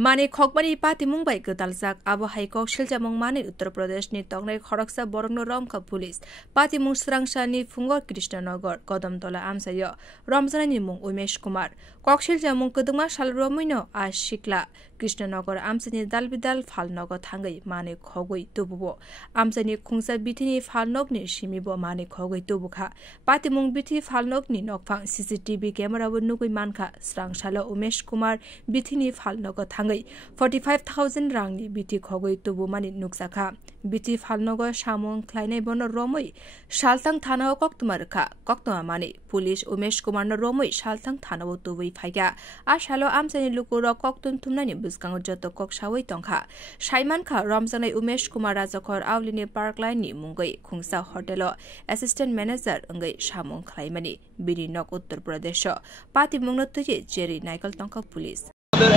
Mane Khokbani Pati Mumbai Gutalzak Abu Haikok Shiljamong Mane Uttar Pradesh ni Tongnai Khoraksa Borno Ramka Police Pati Mungsrangsha ni Fungor Krishnanagar Kodamtola Amsayo Ramzana ni Mung Umesh Kumar Kok Shiljamong Kuduma Shal Romino Ashikla Krishnanagar Amsani Dalbidal Falnogo Tangai Mane Khogoi Tububo Amsani Kungsa Bitini Falnog ni Shimibo Mane Khogoi Tubuka Pati Mung Biti Falnog ni Nokfang CCTV camera Nugui Manka Srangshala Umesh Kumar Bitini Falnogo 45,000 rangni biti khogoi tubu mani nuksakha biti falnogo samong khlainai bono romoi saltang thana koktumar kha koktuma mani police umesh kumar no romoi saltang thana bo tubui phaiga a shalo amsani lukuro koktum thumnani buskang joto kok sawai tongkha saiman kha ramjanai umesh kumar rajakhor awlini parkline ni mungai khungsa hotelo assistant manager ngai samong khlaimani biri nok uttar pradesh pati mungno tuji jeri naikal tongka police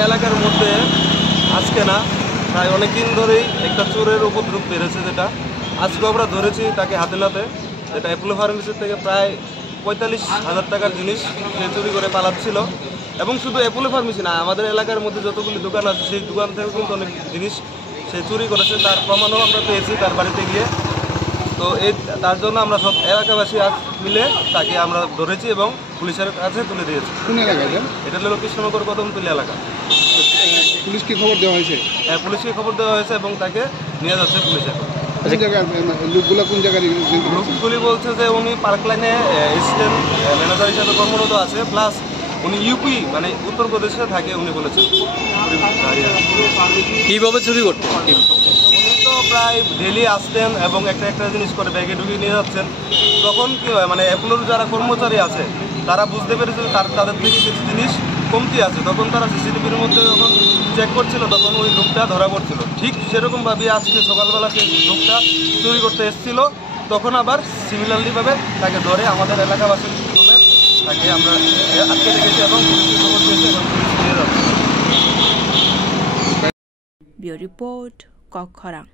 এলাকার মধ্যে আজকে না প্রায় অনেক দিন ধরেই একটা চোরের উপদ্রব বেড়েছে যেটা আজকে আমরা ধরেছি তাকে হাতে নাতে যেটা অ্যাপোলো ফার্মেসির থেকে প্রায় 45,000 টাকার জিনিস সে চুরি করে পালাচ্ছিল এবং শুধু অ্যাপোলো ফার্মেসি না আমাদের এলাকার মধ্যে যতগুলি দোকান আছে সেই দোকান থেকে কিন্তু অনেক জিনিস সে চুরি করেছে তার প্রমাণও আমরা পেয়েছি তার বাড়িতে গিয়ে তো এই তার জন্য আমরা সব এলাকাবাসী মিলে তাকে আমরা ধরেছি এবং পুলিশের কাছে তুলে দিয়েছি। কোন এলাকায় এটা হলো কৃষ্ণনগর কদমতলী এলাকা। পুলিশকে খবর দেওয়া হয়েছে? হ্যাঁ পুলিশকে খবর দেওয়া হয়েছে এবং তাকে নিয়ে যাচ্ছে পুলিশ এখন। কোন জায়গায় লোকগুলো কোন জায়গায়? লোকগুলি বলছে যে উনি পার্ক লাইনে অ্যাসিস্ট্যান্ট ম্যানেজার হিসাবে কর্মরত আছে প্লাস উনি ইউপি মানে উত্তরপ্রদেশে থাকে উনি বলেছেন। কীভাবে চুরি করতেন? উনি তো প্রায় ডেলি আসতেন এবং একটা জিনিস করে ব্যাগে ঢুকিয়ে নিয়ে যাচ্ছেন। তখন কী হয় মানে অ্যাপোলোর যারা কর্মচারী আছে তারা বুঝতে পেরেছে তাদের থেকে কিছু জিনিস কমতি আছে তখন তারা সিসিটিভির মধ্যে যখন চেক করছিল তখন ওই লোকটা ধরা পড়ছিল ঠিক সেরকমভাবে আজকে সকালবেলা সেই লোকটা চুরি করতে এসেছিল তখন আবার সিমিলারলিভাবে তাকে ধরে আমাদের এলাকাবাসীর সমেত তাকে আমরা আজকে দেখেছি এবং পুলিশকে খবর পেয়েছি এবং পুলিশ নিয়ে যাচ্ছে। Bureau Report Kokkhorang